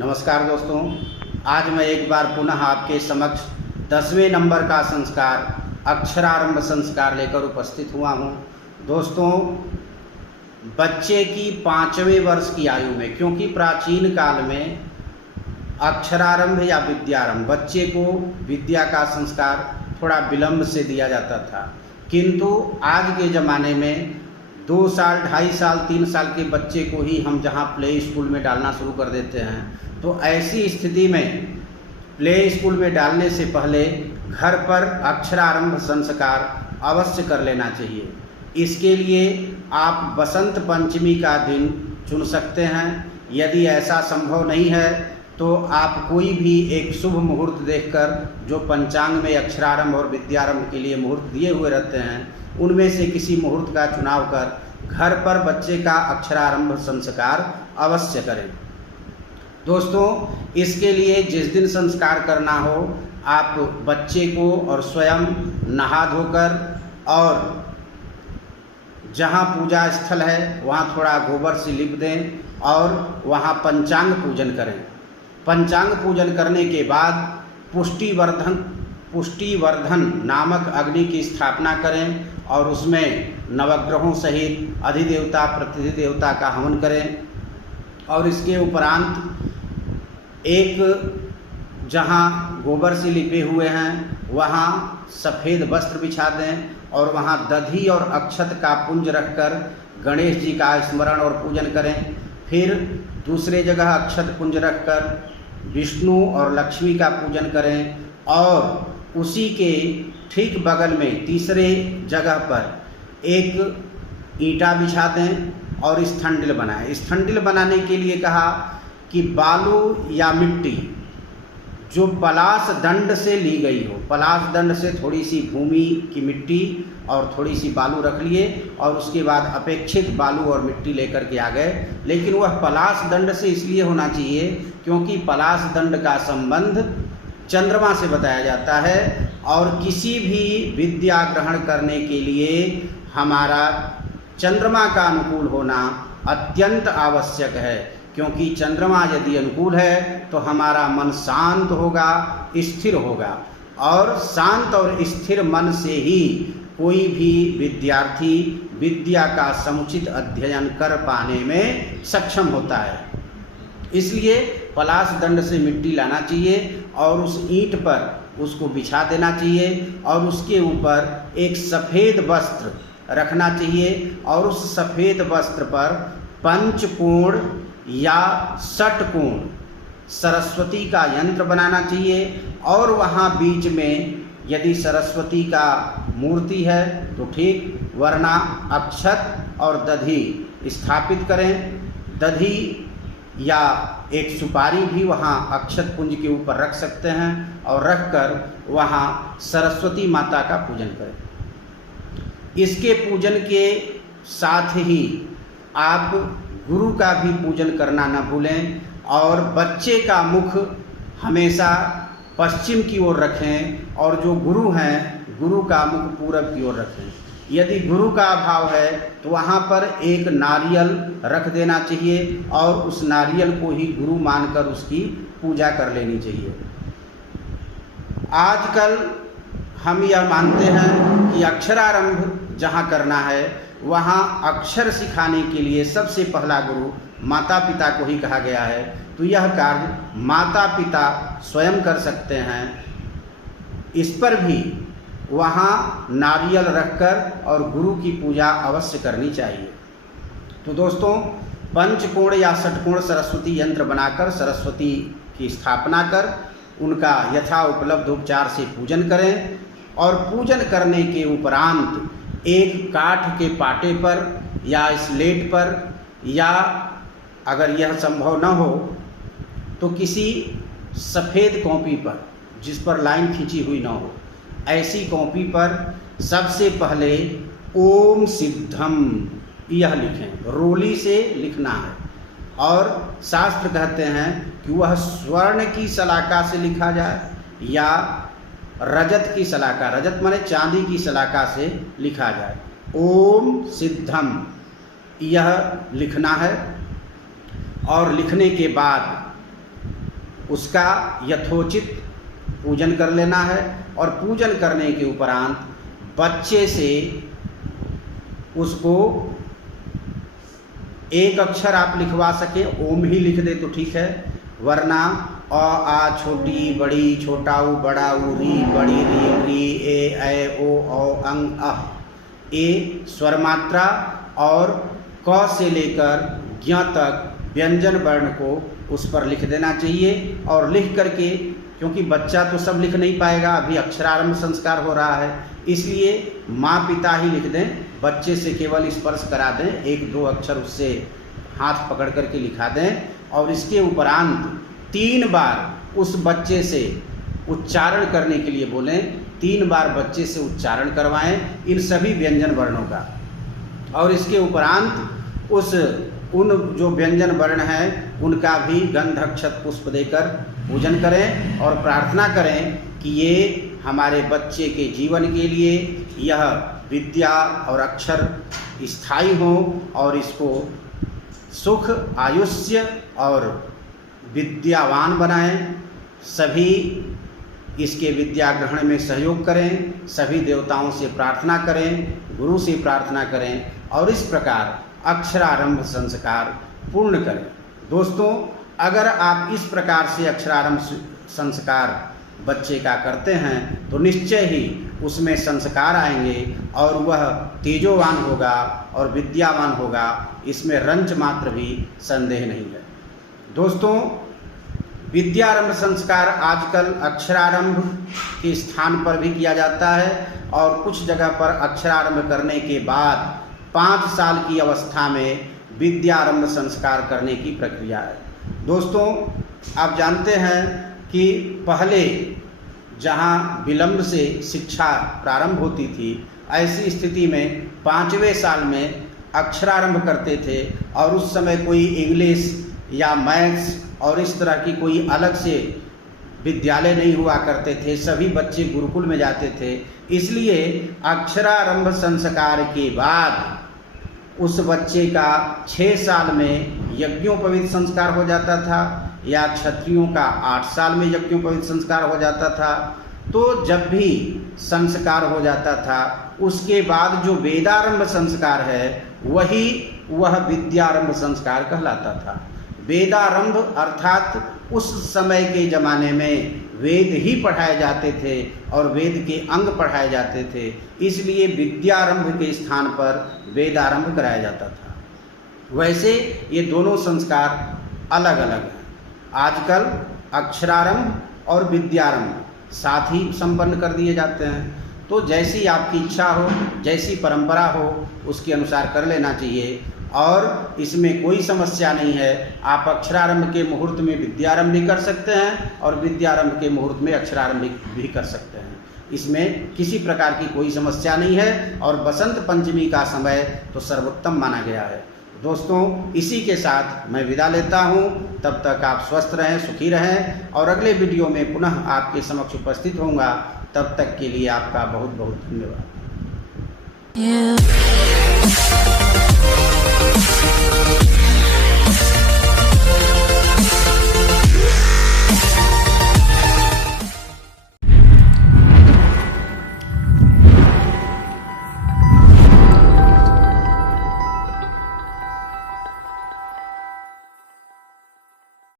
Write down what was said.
नमस्कार दोस्तों, आज मैं एक बार पुनः आपके समक्ष 10वें नंबर का संस्कार अक्षरारंभ संस्कार लेकर उपस्थित हुआ हूँ। दोस्तों, बच्चे की 5वें वर्ष की आयु में, क्योंकि प्राचीन काल में अक्षरारंभ या विद्यारंभ बच्चे को विद्या का संस्कार थोड़ा विलंब से दिया जाता था, किंतु आज के ज़माने में 2 साल, 2.5 साल, 3 साल के बच्चे को ही हम जहाँ प्ले स्कूल में डालना शुरू कर देते हैं, तो ऐसी स्थिति में प्ले स्कूल में डालने से पहले घर पर अक्षरारंभ संस्कार अवश्य कर लेना चाहिए। इसके लिए आप बसंत पंचमी का दिन चुन सकते हैं। यदि ऐसा संभव नहीं है तो आप कोई भी एक शुभ मुहूर्त देखकर, जो पंचांग में अक्षरारंभ और विद्यारंभ के लिए मुहूर्त दिए हुए रहते हैं, उनमें से किसी मुहूर्त का चुनाव कर घर पर बच्चे का अक्षरारंभ संस्कार अवश्य करें। दोस्तों, इसके लिए जिस दिन संस्कार करना हो, आप बच्चे को और स्वयं नहा धोकर और जहाँ पूजा स्थल है वहाँ थोड़ा गोबर से लिप दें और वहाँ पंचांग पूजन करें। पंचांग पूजन करने के बाद पुष्टिवर्धन नामक अग्नि की स्थापना करें और उसमें नवग्रहों सहित अधिदेवता प्रतिदेवता का हवन करें। और इसके उपरांत एक जहाँ गोबर से लिपे हुए हैं वहाँ सफ़ेद वस्त्र बिछा दें और वहाँ दधी और अक्षत का पुंज रखकर गणेश जी का स्मरण और पूजन करें। फिर दूसरे जगह अक्षत पुंज रखकर विष्णु और लक्ष्मी का पूजन करें और उसी के ठीक बगल में तीसरे जगह पर एक ईंटा बिछा दें और स्थंडिल बनाएं। स्थंडिल बनाने के लिए कहा कि बालू या मिट्टी जो पलाश दंड से ली गई हो, पलाश दंड से थोड़ी सी भूमि की मिट्टी और थोड़ी सी बालू रख लिए और उसके बाद अपेक्षित बालू और मिट्टी लेकर के आ गए। लेकिन वह पलाश दंड से इसलिए होना चाहिए क्योंकि पलाश दंड का संबंध चंद्रमा से बताया जाता है और किसी भी विद्या ग्रहण करने के लिए हमारा चंद्रमा का अनुकूल होना अत्यंत आवश्यक है। क्योंकि चंद्रमा यदि अनुकूल है तो हमारा मन शांत होगा, स्थिर होगा और शांत और स्थिर मन से ही कोई भी विद्यार्थी विद्या का समुचित अध्ययन कर पाने में सक्षम होता है। इसलिए पलाश दंड से मिट्टी लाना चाहिए और उस ईंट पर उसको बिछा देना चाहिए और उसके ऊपर एक सफ़ेद वस्त्र रखना चाहिए और उस सफ़ेद वस्त्र पर पंचकोण या षटकोण सरस्वती का यंत्र बनाना चाहिए और वहाँ बीच में यदि सरस्वती का मूर्ति है तो ठीक, वरना अक्षत और दधी स्थापित करें। दधी या एक सुपारी भी वहाँ अक्षत पुंज के ऊपर रख सकते हैं और रखकर वहाँ सरस्वती माता का पूजन करें। इसके पूजन के साथ ही आप गुरु का भी पूजन करना न भूलें और बच्चे का मुख हमेशा पश्चिम की ओर रखें और जो गुरु हैं गुरु का मुख पूरब की ओर रखें। यदि गुरु का अभाव है तो वहाँ पर एक नारियल रख देना चाहिए और उस नारियल को ही गुरु मानकर उसकी पूजा कर लेनी चाहिए। आजकल हम यह मानते हैं कि अक्षरारंभ जहाँ करना है वहाँ अक्षर सिखाने के लिए सबसे पहला गुरु माता पिता को ही कहा गया है, तो यह कार्य माता पिता स्वयं कर सकते हैं। इस पर भी वहाँ नारियल रखकर और गुरु की पूजा अवश्य करनी चाहिए। तो दोस्तों, पंचकोण या षटकोण सरस्वती यंत्र बनाकर सरस्वती की स्थापना कर उनका यथा उपलब्ध उपचार से पूजन करें और पूजन करने के उपरांत एक काठ के पाटे पर या स्लेट पर या अगर यह संभव न हो तो किसी सफ़ेद कॉपी पर जिस पर लाइन खींची हुई न हो, ऐसी कॉपी पर सबसे पहले ओम सिद्धम यह लिखें। रोली से लिखना है और शास्त्र कहते हैं कि वह स्वर्ण की सलाका से लिखा जाए या रजत की सलाका, रजत माने चांदी की सलाका से लिखा जाए। ओम सिद्धम यह लिखना है और लिखने के बाद उसका यथोचित पूजन कर लेना है। और पूजन करने के उपरांत बच्चे से उसको एक अक्षर आप लिखवा सके, ओम ही लिख दे तो ठीक है, वरना अ आ छोटी बड़ी छोटा ऊ बड़ा ऊ री बड़ी री ए ओ अंग अह, ए स्वर मात्रा और क से लेकर ज्ञ तक व्यंजन वर्ण को उस पर लिख देना चाहिए। और लिख करके, क्योंकि बच्चा तो सब लिख नहीं पाएगा, अभी अक्षरारंभ संस्कार हो रहा है, इसलिए माँ पिता ही लिख दें, बच्चे से केवल स्पर्श करा दें, एक दो अक्षर उससे हाथ पकड़ करके लिखा दें। और इसके उपरांत 3 बार उस बच्चे से उच्चारण करने के लिए बोलें, 3 बार बच्चे से उच्चारण करवाएं इन सभी व्यंजन वर्णों का। और इसके उपरांत उन जो व्यंजन वर्ण हैं उनका भी गंध अक्षत पुष्प देकर पूजन करें और प्रार्थना करें कि ये हमारे बच्चे के जीवन के लिए यह विद्या और अक्षर स्थायी हो और इसको सुख आयुष्य और विद्यावान बनाएं। सभी इसके विद्या ग्रहण में सहयोग करें, सभी देवताओं से प्रार्थना करें, गुरु से प्रार्थना करें और इस प्रकार अक्षरारंभ संस्कार पूर्ण करें। दोस्तों, अगर आप इस प्रकार से अक्षरारंभ संस्कार बच्चे का करते हैं तो निश्चय ही उसमें संस्कार आएंगे और वह तेजोवान होगा और विद्यावान होगा, इसमें रंच मात्र भी संदेह नहीं है। दोस्तों, विद्यारंभ संस्कार आजकल अक्षरारंभ के स्थान पर भी किया जाता है और कुछ जगह पर अक्षरारंभ करने के बाद 5 साल की अवस्था में विद्यारंभ संस्कार करने की प्रक्रिया है। दोस्तों, आप जानते हैं कि पहले जहां विलंब से शिक्षा प्रारंभ होती थी, ऐसी स्थिति में 5वें साल में अक्षरारंभ करते थे और उस समय कोई इंग्लिश या मैथ्स और इस तरह की कोई अलग से विद्यालय नहीं हुआ करते थे, सभी बच्चे गुरुकुल में जाते थे। इसलिए अक्षरारंभ संस्कार के बाद उस बच्चे का 6 साल में यज्ञोपवीत संस्कार हो जाता था या क्षत्रियों का 8 साल में यज्ञोपवीत संस्कार हो जाता था। तो जब भी संस्कार हो जाता था उसके बाद जो वेदारंभ संस्कार है वह विद्यारंभ संस्कार कहलाता था। वेदारंभ अर्थात उस समय के ज़माने में वेद ही पढ़ाए जाते थे और वेद के अंग पढ़ाए जाते थे, इसलिए विद्यारंभ के स्थान पर वेदारंभ कराया जाता था। वैसे ये दोनों संस्कार अलग अलग हैं। आजकल अक्षरारंभ और विद्यारंभ साथ ही संपन्न कर दिए जाते हैं। तो जैसी आपकी इच्छा हो, जैसी परंपरा हो, उसके अनुसार कर लेना चाहिए और इसमें कोई समस्या नहीं है। आप अक्षरारंभ के मुहूर्त में विद्यारंभ भी कर सकते हैं और विद्यारंभ के मुहूर्त में अक्षरारंभ भी कर सकते हैं, इसमें किसी प्रकार की कोई समस्या नहीं है। और बसंत पंचमी का समय तो सर्वोत्तम माना गया है। दोस्तों, इसी के साथ मैं विदा लेता हूँ। तब तक आप स्वस्थ रहें, सुखी रहें और अगले वीडियो में पुनः आपके समक्ष उपस्थित होऊंगा। तब तक के लिए आपका बहुत बहुत धन्यवाद।